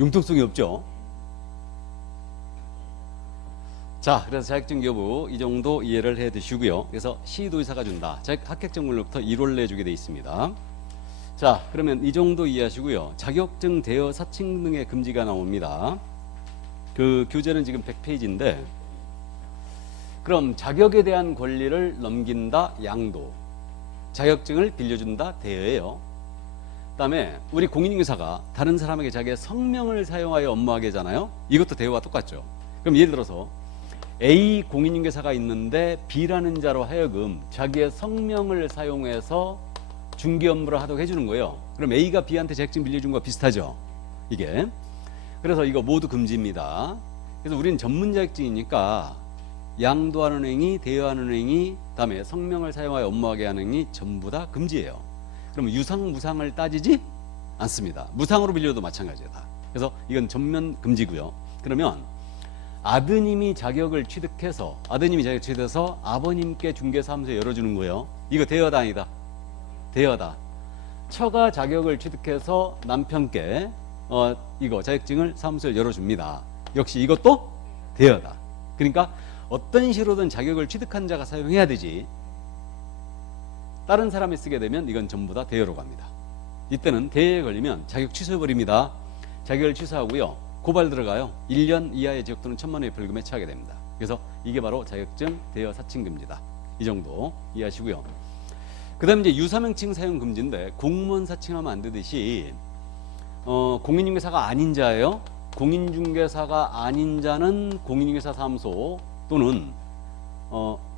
융통성이 없죠. 자, 그래서 자격증 여부 이 정도 이해를 해 두시고요. 그래서 시도의사가 준다. 합격증 물로부터 1월 내주게 돼 있습니다. 자, 그러면 이 정도 이해하시고요. 자격증 대여 사칭 등의 금지가 나옵니다. 그 교재는 지금 100페이지인데 그럼 자격에 대한 권리를 넘긴다 양도, 자격증을 빌려준다 대여예요. 그다음에 우리 공인인증사가 다른 사람에게 자기의 성명을 사용하여 업무하게 하잖아요. 이것도 대여와 똑같죠. 그럼 예를 들어서 A 공인인증사가 있는데 B라는 자로 하여금 자기의 성명을 사용해서 중개 업무를 하도록 해주는 거예요. 그럼 A가 B한테 자격증 빌려준 거와 비슷하죠. 이게. 그래서 이거 모두 금지입니다. 그래서 우리는 전문 자격증이니까 양도하는 행위, 대여하는 행위, 그다음에 성명을 사용하여 업무하게 하는 행위 전부 다 금지예요. 그럼 유상, 무상을 따지지 않습니다. 무상으로 빌려도 마찬가지다. 그래서 이건 전면 금지고요. 그러면 아드님이 자격을 취득해서 아버님께 중개사무소 열어주는 거예요. 이거 대여다 아니다? 대여다. 처가 자격을 취득해서 남편께 이거 자격증을 사무소에 열어줍니다. 역시 이것도 대여다. 그러니까 어떤 식으로든 자격을 취득한 자가 사용해야 되지 다른 사람이 쓰게 되면 이건 전부 다 대여로 갑니다. 이때는 대여에 걸리면 자격 취소해버립니다. 자격을 취소하고요. 고발 들어가요. 1년 이하의 지역 또는 1,000만 원의 벌금에 처하게 됩니다. 그래서 이게 바로 자격증 대여 사칭 금지다. 이 정도 이해하시고요. 그 다음에 이제 유사명칭 사용 금지인데 공무원 사칭하면 안 되듯이 공인중개사가 아닌 자예요. 공인중개사가 아닌 자는 공인중개사 사무소 또는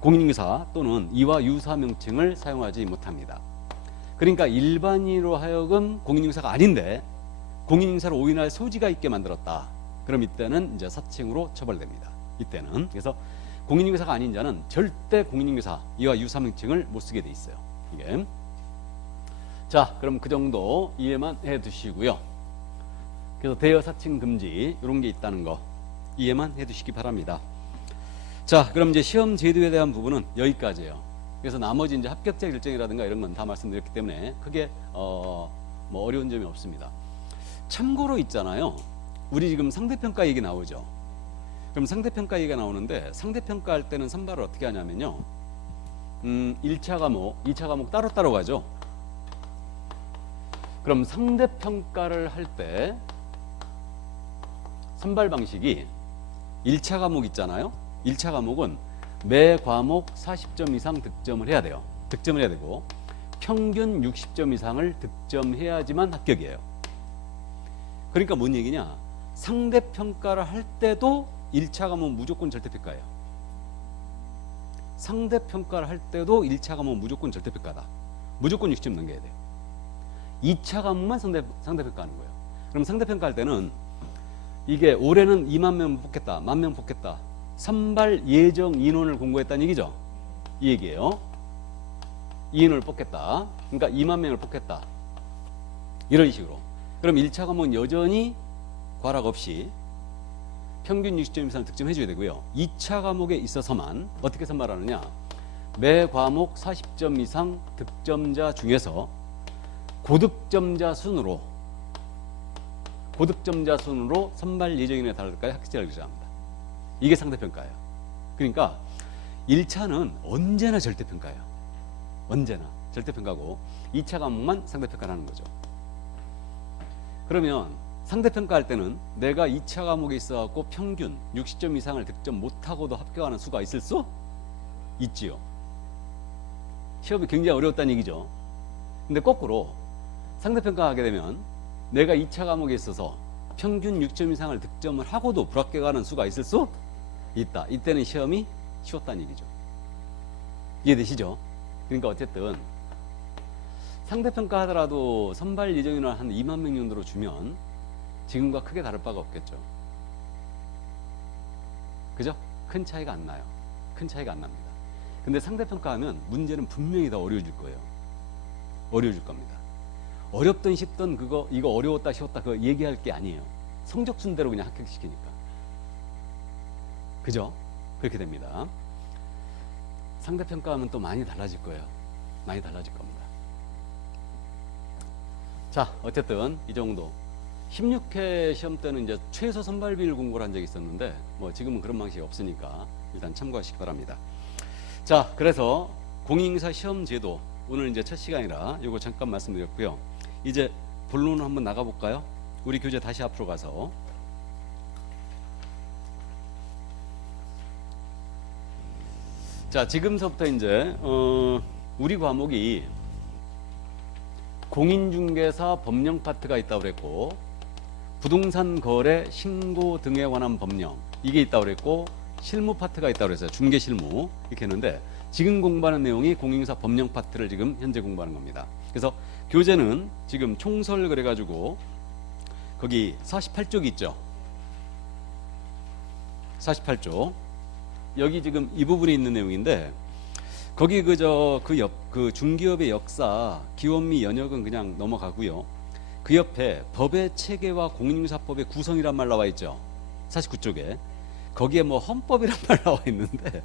공인중개사 또는 이와 유사 명칭을 사용하지 못합니다. 그러니까 일반인으로 하여금 공인중개사가 아닌데 공인중개사를 오인할 소지가 있게 만들었다. 그럼 이때는 이제 사칭으로 처벌됩니다. 이때는. 그래서 공인중개사가 아닌 자는 절대 공인중개사 이와 유사 명칭을 못 쓰게 돼 있어요. 이게. 자, 그럼 그 정도 이해만 해 두시고요. 그래서 대여 사칭 금지 이런 게 있다는 거 이해만 해 두시기 바랍니다. 자, 그럼 이제 시험 제도에 대한 부분은 여기까지예요. 그래서 나머지 이제 합격자 일정이라든가 이런 건 다 말씀드렸기 때문에 크게 뭐 어려운 점이 없습니다. 참고로 있잖아요. 우리 지금 상대평가 얘기 나오죠. 그럼 상대평가 얘기가 나오는데 상대평가할 때는 선발을 어떻게 하냐면요. 1차 과목, 2차 과목 따로따로 가죠. 그럼 상대평가를 할 때 선발 방식이 1차 과목 있잖아요. 1차 과목은 매 과목 40점 이상 득점을 해야 돼요. 득점을 해야 되고 평균 60점 이상을 득점해야지만 합격이에요. 그러니까 뭔 얘기냐? 상대평가를 할 때도 1차 과목 무조건 절대평가예요. 상대평가를 할 때도 1차 과목 무조건 절대평가다. 무조건 60점 넘겨야 돼요. 2차 과목만 상대평가하는 거예요. 그럼 상대평가할 때는 이게 올해는 2만 명 뽑겠다, 1만 명 뽑겠다. 선발 예정 인원을 공고했다는 얘기죠. 이 얘기예요. 이 인원을 뽑겠다. 그러니까 2만 명을 뽑겠다. 이런 식으로. 그럼 1차 과목은 여전히 과락 없이 평균 60점 이상 득점해 줘야 되고요. 2차 과목에 있어서만 어떻게 선발하느냐? 매 과목 40점 이상 득점자 중에서 고득점자 순으로 선발 예정인에 달할까지 합격자를 결정합니다. 이게 상대평가예요. 그러니까 1차는 언제나 절대평가예요. 언제나 절대평가고 2차 과목만 상대평가를 하는 거죠. 그러면 상대평가할 때는 내가 2차 과목에 있어갖고 평균 60점 이상을 득점 못하고도 합격하는 수가 있을 수 있지요. 시험이 굉장히 어려웠다는 얘기죠. 근데 거꾸로 상대평가하게 되면 내가 2차 과목에 있어서 평균 6점 이상을 득점을 하고도 불합격하는 수가 있을 수 있다. 이때는 시험이 쉬웠다는 얘기죠. 이해되시죠? 그러니까 어쨌든 상대평가 하더라도 선발 예정인을 한 2만 명 정도로 주면 지금과 크게 다를 바가 없겠죠. 그죠? 큰 차이가 안 나요. 큰 차이가 안 납니다. 근데 상대평가하면 문제는 분명히 더 어려워질 거예요. 어려워질 겁니다. 어렵든 쉽든 이거 어려웠다 쉬웠다 그거 얘기할 게 아니에요. 성적 순대로 그냥 합격시키니까. 그죠? 그렇게 됩니다. 상대평가하면 또 많이 달라질 거예요. 많이 달라질 겁니다. 자, 어쨌든 이 정도 16회 시험 때는 이제 최소 선발비를 공고를 한 적이 있었는데 뭐 지금은 그런 방식이 없으니까 일단 참고하시기 바랍니다. 자, 그래서 공인인사 시험 제도 오늘 이제 첫 시간이라 이거 잠깐 말씀드렸고요. 이제 본론을 한번 나가볼까요? 우리 교재 다시 앞으로 가서 자, 지금서부터 이제 우리 과목이 공인중개사 법령 파트가 있다고 그랬고, 부동산 거래 신고 등에 관한 법령 이게 있다고 그랬고, 실무 파트가 있다고 그랬어요. 중개 실무 이렇게 했는데, 지금 공부하는 내용이 공인중개사 법령 파트를 지금 현재 공부하는 겁니다. 그래서 교재는 지금 총설 그래가지고 거기 48쪽이 있죠. 48쪽 여기 지금 이 부분에 있는 내용인데, 거기 그 중기업의 역사, 기원 및 연역은 그냥 넘어가고요. 그 옆에 법의 체계와 공인중개사법의 구성이란 말 나와 있죠. 49쪽에 거기에 뭐 헌법이란 말 나와 있는데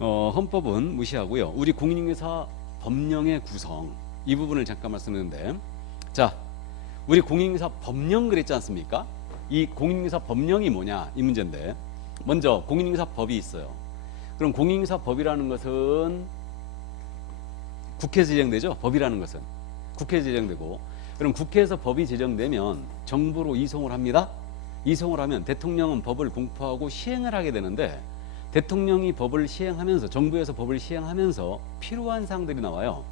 헌법은 무시하고요. 우리 공인중개사 법령의 구성 이 부분을 잠깐 말씀드렸는데, 자, 우리 공인중개사 법령 그랬지 않습니까? 이 공인중개사 법령이 뭐냐 이 문제인데, 먼저 공인중개사법이 있어요. 그럼 공인중개사법이라는 것은 국회에서 제정되죠. 법이라는 것은 국회에서 제정되고, 그럼 국회에서 법이 제정되면 정부로 이송을 합니다. 이송을 하면 대통령은 법을 공포하고 시행을 하게 되는데, 대통령이 법을 시행하면서, 정부에서 법을 시행하면서 필요한 사항들이 나와요.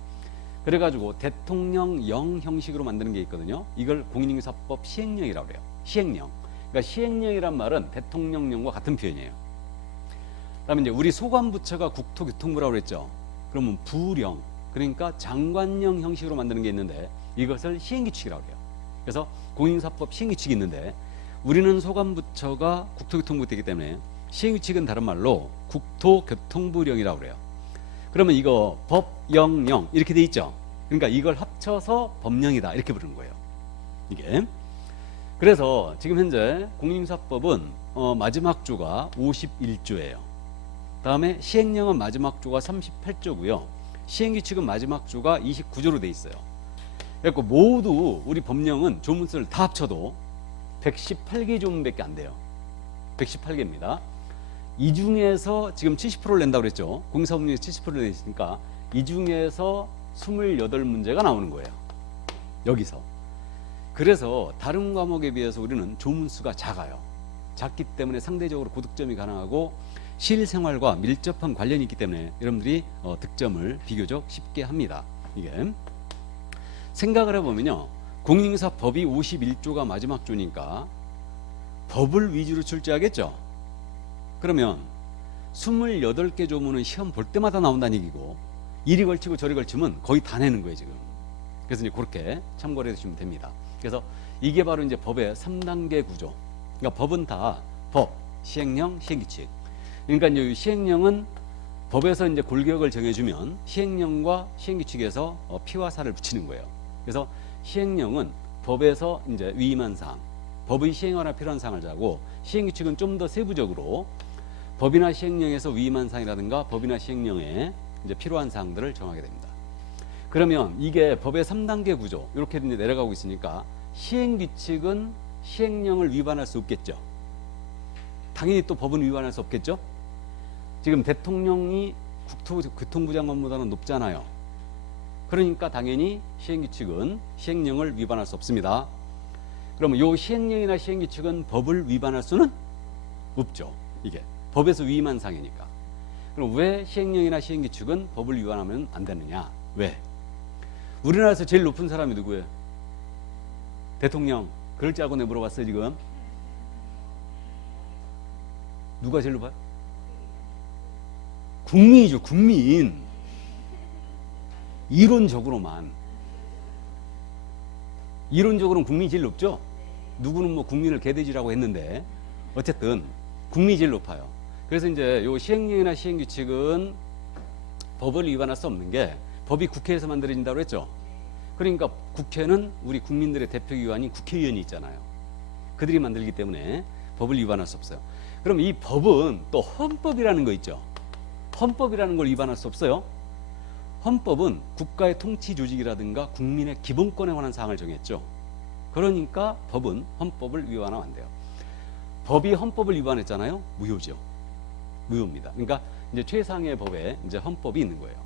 그래가지고 대통령령 형식으로 만드는 게 있거든요. 이걸 공인중개사법 시행령이라고 그래요. 시행령. 그러니까 시행령이란 말은 대통령령과 같은 표현이에요. 그다음에 이제 우리 소관부처가 국토교통부라고 그랬죠. 그러면 부령, 그러니까 장관령 형식으로 만드는 게 있는데, 이것을 시행규칙이라고 해요. 그래서 공인중개사법 시행규칙이 있는데, 우리는 소관부처가 국토교통부가 되기 때문에 시행규칙은 다른 말로 국토교통부령이라고 그래요. 그러면 이거 법영령 이렇게 돼 있죠. 그러니까 이걸 합쳐서 법령이다 이렇게 부르는 거예요. 이게. 그래서 지금 현재 공인중개사법은 마지막 조가 51조예요. 다음에 시행령은 마지막 조가 38조고요. 시행규칙은 마지막 조가 29조로 돼 있어요. 그래서 모두 우리 법령은 조문수를 다 합쳐도 118개 조문밖에 안 돼요. 118개입니다. 이 중에서 지금 70%를 낸다고 그랬죠. 공사법령에 70%를 내시니까 이 중에서 28문제가 나오는 거예요. 여기서. 그래서 다른 과목에 비해서 우리는 조문수가 작아요. 작기 때문에 상대적으로 고득점이 가능하고 실생활과 밀접한 관련이 있기 때문에 여러분들이 득점을 비교적 쉽게 합니다. 이게 생각을 해보면요, 공인중개사법이 51조가 마지막 조니까 법을 위주로 출제하겠죠. 그러면 28개 조문은 시험 볼 때마다 나온다는 얘기고, 이리 걸치고 저리 걸치면 거의 다 내는 거예요 지금. 그래서 이제 그렇게 참고를 해주시면 됩니다. 그래서 이게 바로 이제 법의 3단계 구조. 그러니까 법은 다 법, 시행령, 시행규칙. 그러니까 이제 시행령은 법에서 이제 골격을 정해주면 시행령과 시행규칙에서 피와 살을 붙이는 거예요. 그래서 시행령은 법에서 이제 위임한 사항, 법의 시행하라 필요한 사항을 자고, 시행규칙은 좀 더 세부적으로 법이나 시행령에서 위임한 사항이라든가 법이나 시행령에 이제 필요한 사항들을 정하게 됩니다. 그러면 이게 법의 3단계 구조 이렇게 이제 내려가고 있으니까 시행규칙은 시행령을 위반할 수 없겠죠. 당연히 또 법은 위반할 수 없겠죠. 지금 대통령이 국토교통부 장관보다는 높잖아요. 그러니까 당연히 시행규칙은 시행령을 위반할 수 없습니다. 그러면 이 시행령이나 시행규칙은 법을 위반할 수는 없죠. 이게 법에서 위임한 사항이니까. 그럼 왜 시행령이나 시행규칙은 법을 위반하면 안 되느냐? 왜? 우리나라에서 제일 높은 사람이 누구예요? 대통령. 그럴 줄 알고 내가 물어봤어요 지금. 누가 제일 높아요? 국민이죠. 국민. 이론적으로만. 이론적으로는 국민이 제일 높죠. 누구는 뭐 국민을 개돼지라고 했는데 어쨌든 국민이 제일 높아요. 그래서 이제 요 시행령이나 시행규칙은 법을 위반할 수 없는 게, 법이 국회에서 만들어진다고 했죠. 그러니까 국회는 우리 국민들의 대표기관인 국회의원이 있잖아요. 그들이 만들기 때문에 법을 위반할 수 없어요. 그럼 이 법은 또 헌법이라는 거 있죠. 헌법이라는 걸 위반할 수 없어요. 헌법은 국가의 통치 조직이라든가 국민의 기본권에 관한 사항을 정했죠. 그러니까 법은 헌법을 위반하면 안 돼요. 법이 헌법을 위반했잖아요. 무효죠. 무효입니다. 그러니까 이제 최상의 법에 이제 헌법이 있는 거예요.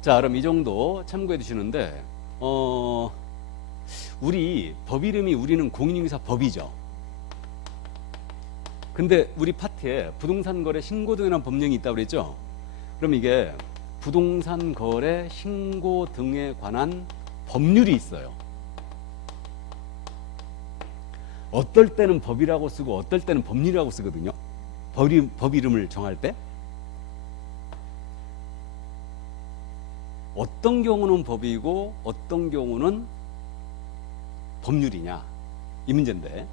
자, 그럼 이 정도 참고해 주시는데, 우리 법 이름이 우리는 공인중개사 법이죠. 근데 우리 파트에 부동산 거래 신고 등이라는 법령이 있다고 그랬죠. 그럼 이게 부동산 거래 신고 등에 관한 법률이 있어요. 어떨 때는 법이라고 쓰고 어떨 때는 법률이라고 쓰거든요. 법 이름을 정할 때 어떤 경우는 법이고 어떤 경우는 법률이냐 이 문제인데,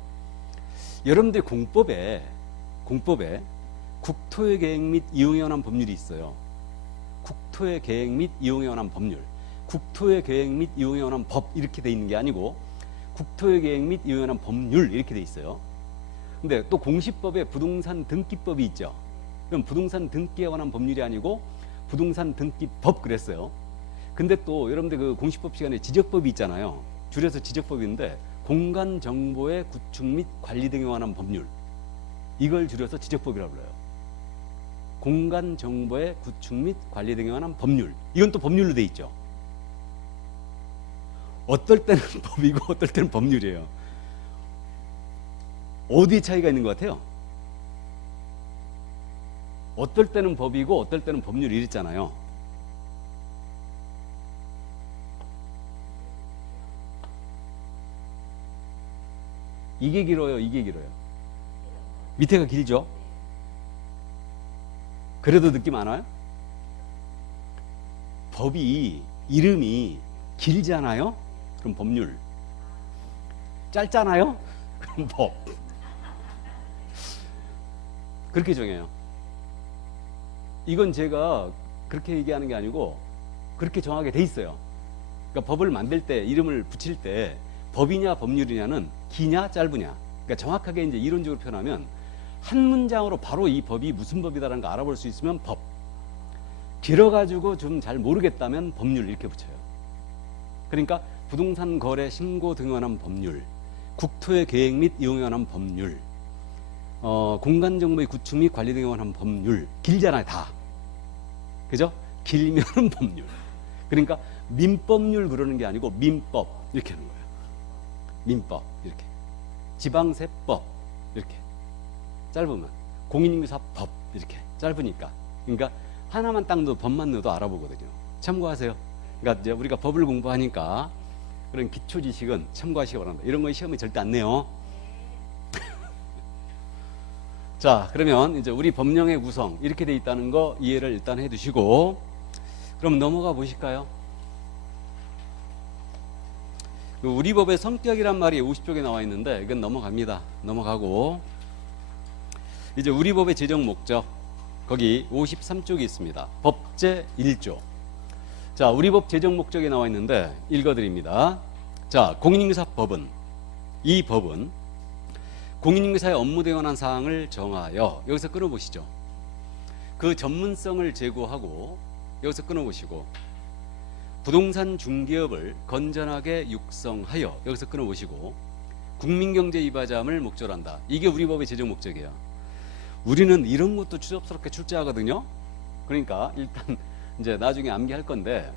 여러분들 공법에 국토의 계획 및 이용에 관한 법률이 있어요. 국토의 계획 및 이용에 관한 법률, 국토의 계획 및 이용에 관한 법 이렇게 돼 있는 게 아니고 국토의 계획 및 이용에 관한 법률 이렇게 돼 있어요. 근데 또 공시법에 부동산 등기법이 있죠. 그럼 부동산 등기에 관한 법률이 아니고 부동산 등기법 그랬어요. 근데 또 여러분들 그 공시법 시간에 지적법이 있잖아요. 줄여서 지적법인데 공간 정보의 구축 및 관리 등에 관한 법률, 이걸 줄여서 지적법이라고 불러요. 공간 정보의 구축 및 관리 등에 관한 법률, 이건 또 법률로 돼 있죠. 어떨 때는 법이고 어떨 때는 법률이에요. 어디에 차이가 있는 것 같아요? 어떨 때는 법이고 어떨 때는 법률이 이랬잖아요. 이게 길어요, 이게 길어요? 밑에가 길죠? 그래도 느낌 안 와요? 법이 이름이 길잖아요? 그럼 법률. 짧잖아요? 그럼 법. 그렇게 정해요. 이건 제가 그렇게 얘기하는 게 아니고 그렇게 정하게 돼 있어요. 그러니까 법을 만들 때, 이름을 붙일 때 법이냐 법률이냐는 기냐 짧으냐, 그러니까 정확하게 이제 이론적으로 표현하면 한 문장으로 바로 이 법이 무슨 법이다라는 거 알아볼 수 있으면 법, 길어가지고 좀 잘 모르겠다면 법률 이렇게 붙여요. 그러니까 부동산 거래 신고 등에 관한 법률, 국토의 계획 및 이용에 관한 법률, 공간 정보의 구축 및 관리 등에 관한 법률, 길잖아요 다. 그죠? 길면은 법률. 그러니까 민법률 그러는 게 아니고 민법 이렇게 하는 거예요. 민법 이렇게, 지방세법 이렇게 짧으면, 공인중개사법 이렇게 짧으니까. 그러니까 하나만 딱 넣어도 법만 넣어도 알아보거든요. 참고하세요. 그러니까 이제 우리가 법을 공부하니까 그런 기초 지식은 참고하시기 바랍니다. 이런 건 시험에 절대 안 내요. 자, 그러면 이제 우리 법령의 구성 이렇게 돼 있다는 거 이해를 일단 해두시고, 그럼 넘어가 보실까요? 우리 법의 성격이란 말이 50쪽에 나와 있는데 이건 넘어갑니다. 넘어가고 이제 우리 법의 제정 목적, 거기 53쪽이 있습니다. 법제 1조. 자, 우리 법 제정 목적에 나와 있는데 읽어드립니다. 자, 공인중개사법은, 이 법은 공인중개사의 업무 등에 관한 사항을 정하여, 여기서 끊어보시죠. 그 전문성을 제고하고, 여기서 끊어보시고, 부동산 중개업을 건전하게 육성하여, 여기서 끊어보시고, 국민경제 이바지함을 목적으로 한다. 이게 우리 법의 제정 목적이에요. 우리는 이런 것도 추접스럽게 출제하거든요. 그러니까 일단 이제 나중에 암기할 건데,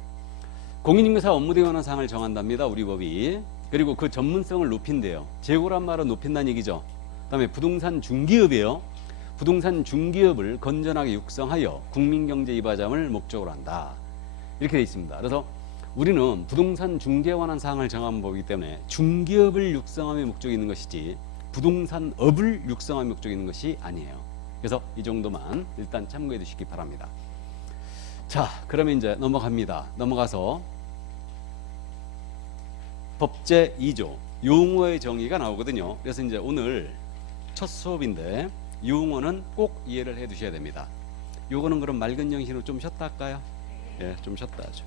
공인중개사 업무 등에 관한 사항을 정한답니다. 우리 법이. 그리고 그 전문성을 높인대요. 제고란 말은 높인다는 얘기죠. 그다음에 부동산 중개업이에요. 부동산 중개업을 건전하게 육성하여 국민경제 이바지함을 목적으로 한다. 이렇게 되어 있습니다. 그래서 우리는 부동산 중개에 관한 사항을 정한 법이기 때문에 중개업을 육성함의 목적이 있는 것이지 부동산업을 육성함의 목적이 있는 것이 아니에요. 그래서 이 정도만 일단 참고해 두시기 바랍니다. 자, 그러면 이제 넘어갑니다. 넘어가서 법제 2조 용어의 정의가 나오거든요. 그래서 이제 오늘 첫 수업인데 용어는 꼭 이해를 해 두셔야 됩니다. 요거는 그럼 맑은 정신으로 좀 쉬었다 할까요? 예, 좀 쉬었다 하죠.